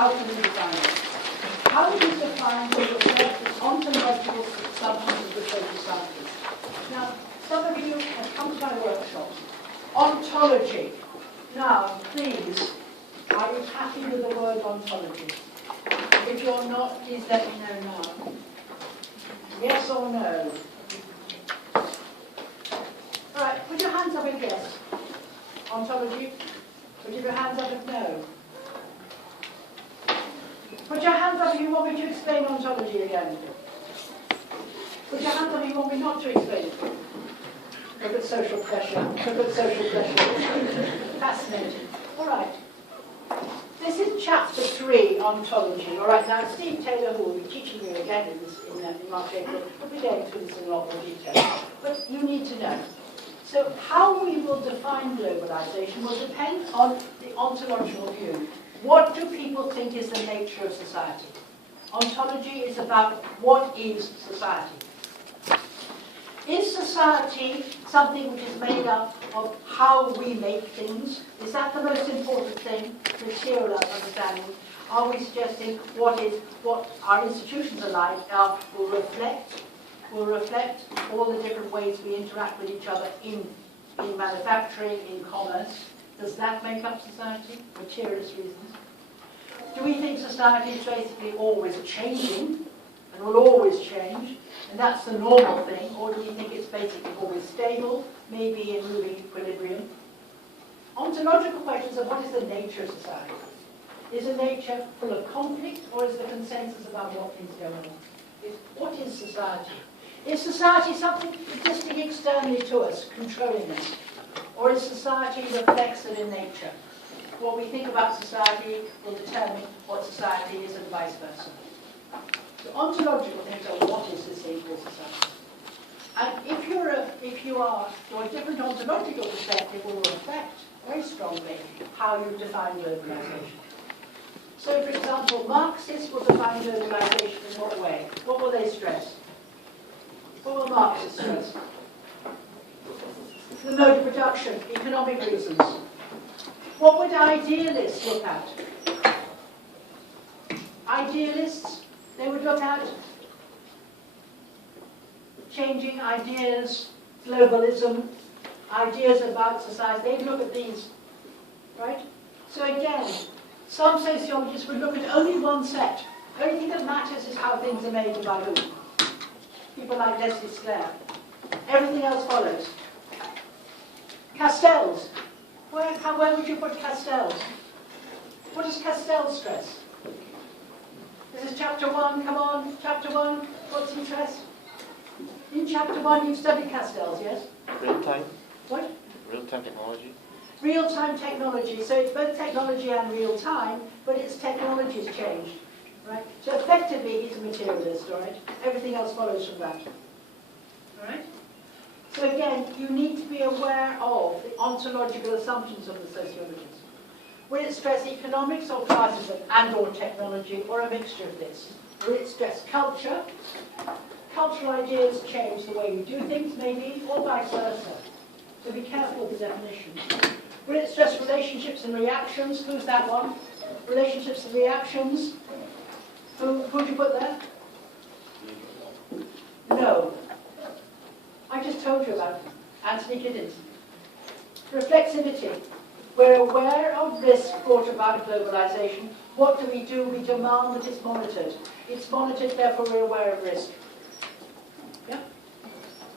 how can we define it? How do you define the ontological assumptions of the social sciences? Now, some of you have come to my workshops. Ontology. Now, please, are you happy with the word ontology? If you're not, please let me know now. Yes or no? All right, put your hands up if yes. Ontology. Put your hands up if no. Put your hands up if you want me to explain ontology again. Put your hands up if you want me not to explain it. Look at social pressure. Look at social pressure. Fascinating. All right. This is chapter 3, ontology. All right, now Steve Taylor, who will be teaching you again in March, April, will be going through this in a lot more detail. But you need to know. So how we will define globalization will depend on the ontological view. What do people think is the nature of society? Ontology is about what is society. Is society something which is made up of how we make things? Is that the most important thing, material understanding? Are we suggesting what our institutions are like will reflect all the different ways we interact with each other in manufacturing, in commerce? Does that make up society? Materialist reasons. Do we think society is basically always changing and will always change, and that's the normal thing, or do we think it's basically always stable, maybe in moving equilibrium? Ontological questions of what is the nature of society? Is a nature full of conflict, or is the consensus about what things go on? What is society? Is society something existing externally to us, controlling us? Or is society reflexive in nature? What we think about society will determine what society is and vice versa. So ontological things are what is this thing called society? And if your different ontological perspective will reflect very strongly how you define globalization. So, for example, Marxists will define globalization in what way? What will they stress? What will Marxists stress? The mode of production, economic reasons. What would idealists look at? Idealists, they would look at changing ideas, globalism, ideas about society. They'd look at these, right? So again, some sociologists would look at only one set. The only thing that matters is how things are made and by whom. People like Leslie Sklair. Everything else follows. Castells. Where would you put Castells? What does Castells stress? This is chapter 1, come on, chapter 1, what's he stress? In chapter 1 you've studied Castells, yes? Real-time. What? Real-time technology. Real-time technology, so it's both technology and real-time, but its technology has changed, right? So effectively he's a materialist, all right? Everything else follows from that, all right? So again, you need to be aware of the ontological assumptions of the sociologists. Will it stress economics or classism and or technology, or a mixture of this? Will it stress culture? Cultural ideas change the way we do things, maybe, or vice versa. So be careful with the definition. Will it stress relationships and reactions? Who's that one? Relationships and reactions. Who'd you put there? No. I just told you about Anthony Giddens. Reflexivity. We're aware of risk brought about globalization. What do? We demand that it's monitored. It's monitored, therefore we're aware of risk. Yeah?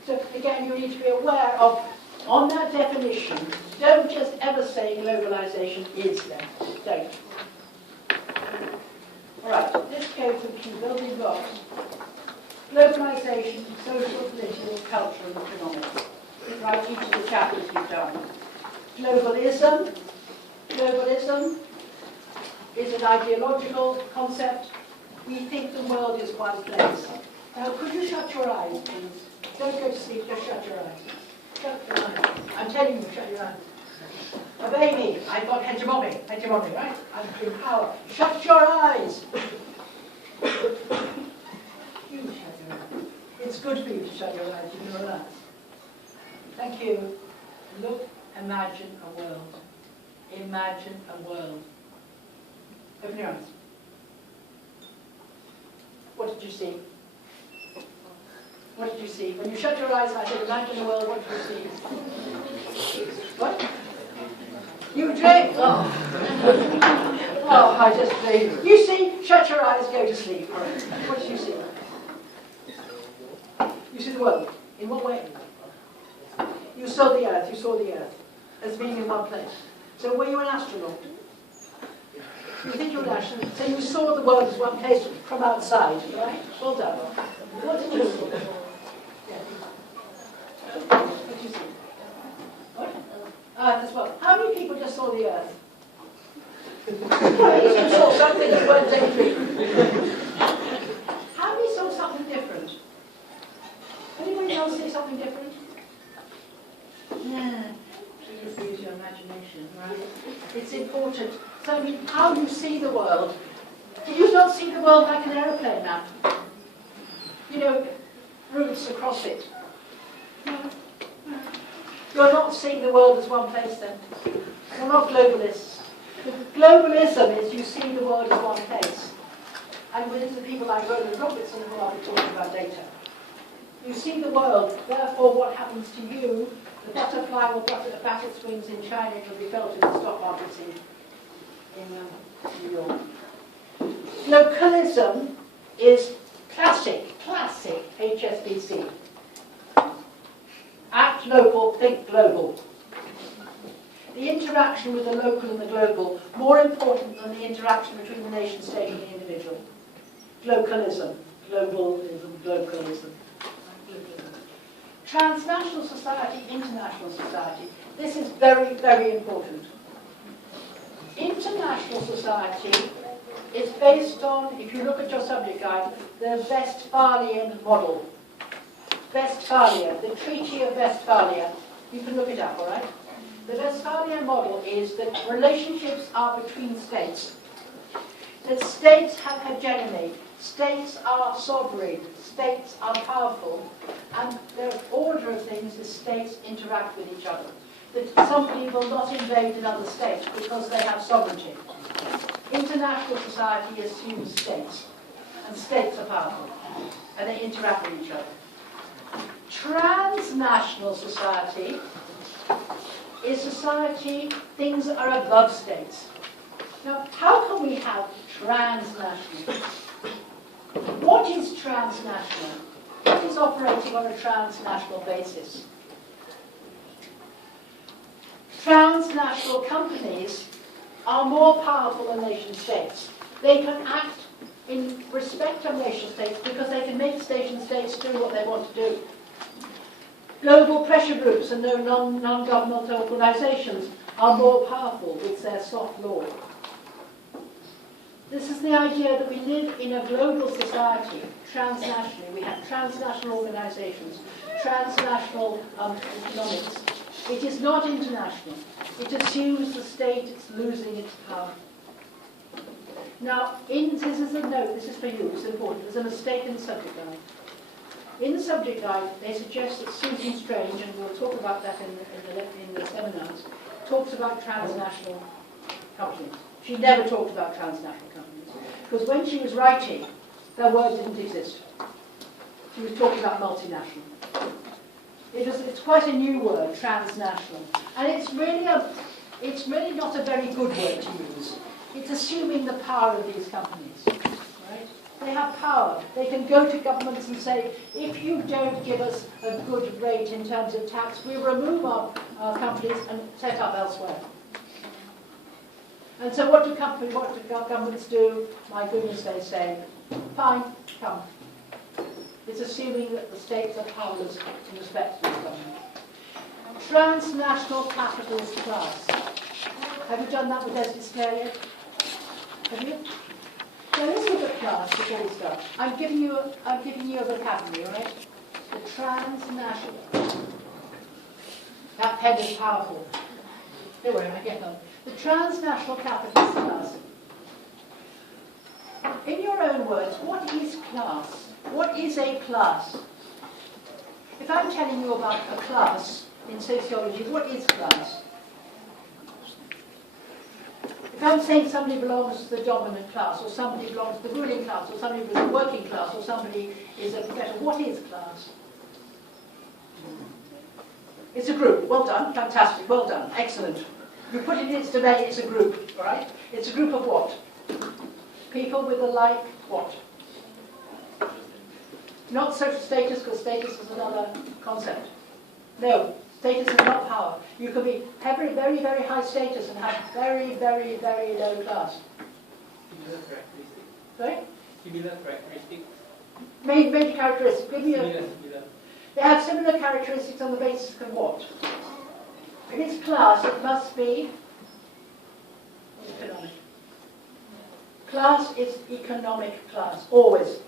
So again, you need to be aware of, on that definition, don't just ever say globalization is there. Don't. All right, let's go to the key building blocks. Globalization, social, political, cultural, and economic. Right, each of the chapters you've done. Globalism. Globalism is an ideological concept. We think the world is one place. Now, could you shut your eyes, please? Don't go to sleep, just shut your eyes. Shut your eyes. I'm telling you, shut your eyes. Obey me. I've got hegemony, right? I'm in power. Shut your eyes. It's good for you to shut your eyes, you can relax. Thank you. Look, imagine a world. Imagine a world. Open your eyes. did you see? What did you see? When you shut your eyes and I said, imagine the world, what did you see? What? You dream. Oh. Oh, I just dream. You see, shut your eyes, go to sleep. What did you see? You see the world. In what way? You saw the earth as being in one place. So were you an astronaut? You think you were an astronaut, so you saw the world as one place from outside, right? Well done. What did you see? What did you see? What? Earth as well. How many people just saw the earth? You saw something that weren't anything. How many saw something different? Anybody else see something different? Yeah. Just use your imagination, right? It's important. So, I mean, how you see the world. Do you not see the world like an aeroplane map? You know, routes across it. No. You're not seeing the world as one place then. You're not globalists. Globalism is you see the world as one place. And with the people like Roland Robertson who are talking about data. You see the world, therefore what happens to you, the butterfly will butter the bat its wings in China, it will be felt in the stock markets in New York. Localism is classic HSBC. Act local, think global. The interaction with the local and the global, more important than the interaction between the nation state and the individual. Localism, globalism. Transnational society, international society. This is very, very important. International society is based on, if you look at your subject guide, the Westphalian model. Westphalia, the Treaty of Westphalia. You can look it up, all right? The Westphalian model is that relationships are between states. That states have hegemony. States are sovereign, states are powerful, and the order of things is states interact with each other. That somebody will not invade another state because they have sovereignty. International society assumes states, and states are powerful, and they interact with each other. Transnational society is society, things are above states. Now, how can we have transnational? What is transnational? What is operating on a transnational basis? Transnational companies are more powerful than nation states. They can act in respect of nation states because they can make nation states do what they want to do. Global pressure groups and no non-governmental organizations are more powerful with their soft law. This is the idea that we live in a global society, transnationally. We have transnational organizations, transnational economics. It is not international. It assumes the state is losing its power. Now, this is a note, this is for you, it's important. There's a mistake in the subject guide. In the subject guide, they suggest that Susan Strange, and we'll talk about that in the seminars, talks about transnational companies. She never talked about transnational companies. Because when she was writing, that word didn't exist. She was talking about multinational. It's quite a new word, transnational. And it's really not a very good word to use. It's assuming the power of these companies. Right? They have power. They can go to governments and say, if you don't give us a good rate in terms of tax, we remove our companies and set up elsewhere. And so what do governments do? My goodness, they say, fine, come. It's assuming that the states are powerless in respect to the government. Transnational capitalist class. Have you done that with Desdemona? Have you? Now let's look at class before we start. I'm giving you a vocabulary, right? The transnational. That pen is powerful. Don't worry, I get them. The transnational capitalist class. In your own words, what is class? What is a class? If I'm telling you about a class in sociology, what is class? If If I'm saying somebody belongs to the dominant class, or somebody belongs to the ruling class, or somebody is a working class, or somebody is a professional, what is class? It's a group. Well done. Fantastic. Well done. Excellent. You put it in its domain, it's a group, right? It's a group of what? People with a like what? Not social status, because status is another concept. No, status is not power. You can be very, very, very high status and have very, very, very low class. Similar characteristics. Sorry? Similar characteristics. Major characteristics. Give me a... Similar. They have similar characteristics on the basis of what? If it's class, it must be economic. Class is economic class, always.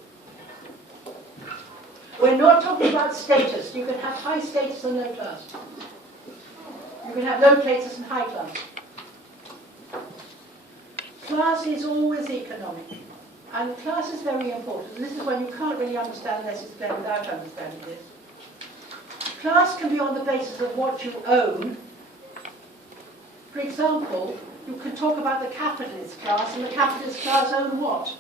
We're not talking about status. You can have high status and low class. You can have low status and high class. Class is always economic. And class is very important. This is when you can't really understand unless it's there without understanding this. Class can be on the basis of what you own. For example, you can talk about the capitalist class, and the capitalist class own what?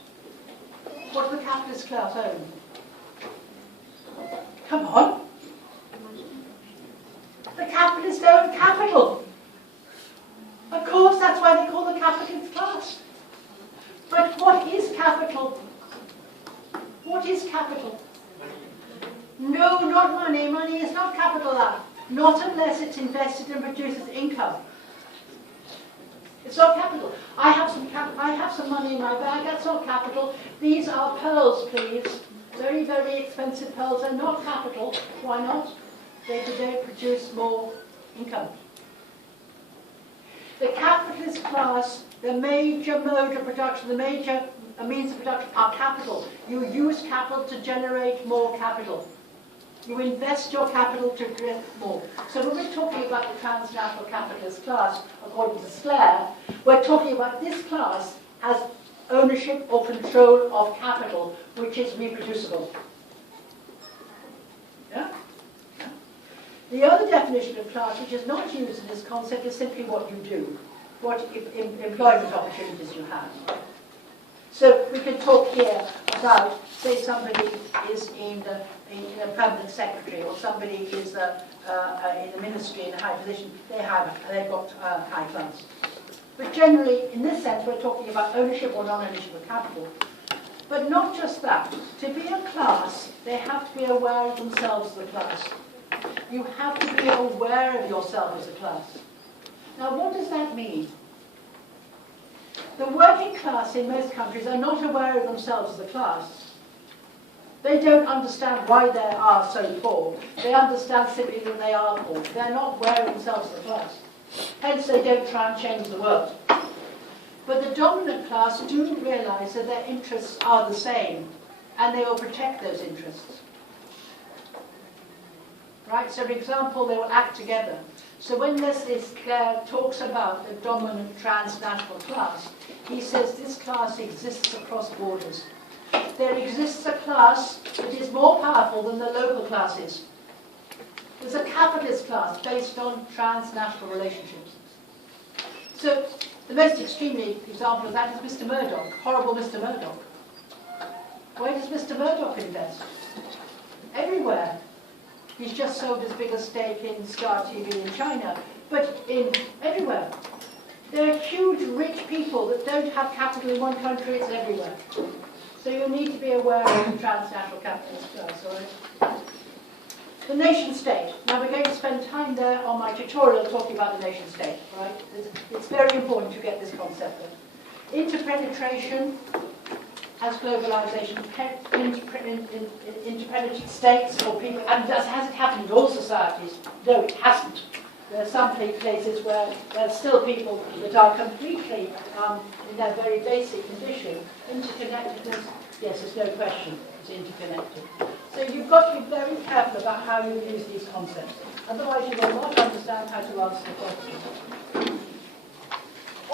What does the capitalist class own? Come on. The capitalists own capital. Of course, that's why they call the capitalist class. But what is capital? What is capital? No, not money. Money is not capital. Not unless it's invested and produces income. It's not capital. I have some money in my bag. That's not capital. These are pearls, please. Very, very expensive pearls. They're not capital. Why not? They produce more income. The capitalist class, the major mode of production, the major means of production are capital. You use capital to generate more capital. You invest your capital to create more. So when we're talking about the transnational capitalist class, according to Sclair, we're talking about this class as ownership or control of capital, which is reproducible. Yeah? Yeah? The other definition of class, which is not used in this concept, is simply what you do, what employment opportunities you have. So we can talk here about, say somebody is in a permanent secretary, or somebody is in the ministry in a high position, they've got high class. But generally, in this sense, we're talking about ownership or non-ownership of capital. But not just that. To be a class, they have to be aware of themselves as a class. You have to be aware of yourself as a class. Now, what does that mean? The working class in most countries are not aware of themselves as a class. They don't understand why they are so poor. They understand simply that they are poor. They're not aware of themselves as a class. Hence, they don't try and change the world. But the dominant class do realise that their interests are the same, and they will protect those interests. Right? So, for example, they will act together. So when Leslie Sclair talks about the dominant transnational class, he says this class exists across borders. There exists a class that is more powerful than the local classes. There's a capitalist class based on transnational relationships. So the most extreme example of that is Mr. Murdoch, horrible Mr. Murdoch. Where does Mr. Murdoch invest? Everywhere. He's just sold his biggest stake in Star TV in China, but everywhere. There are huge, rich people that don't have capital in one country, it's everywhere. So you need to be aware of the transnational capitalist class, all right? The nation state. Now we're going to spend time there on my tutorial talking about the nation state, right? It's very important to get this concept in. Interpenetration as globalization, interpenetrated states or people, and has it happened in all societies? No, it hasn't. There are some places where there are still people that are completely, in their very basic condition, interconnectedness, yes, there's no question, it's interconnected. So you've got to be very careful about how you use these concepts. Otherwise you will not understand how to answer the question.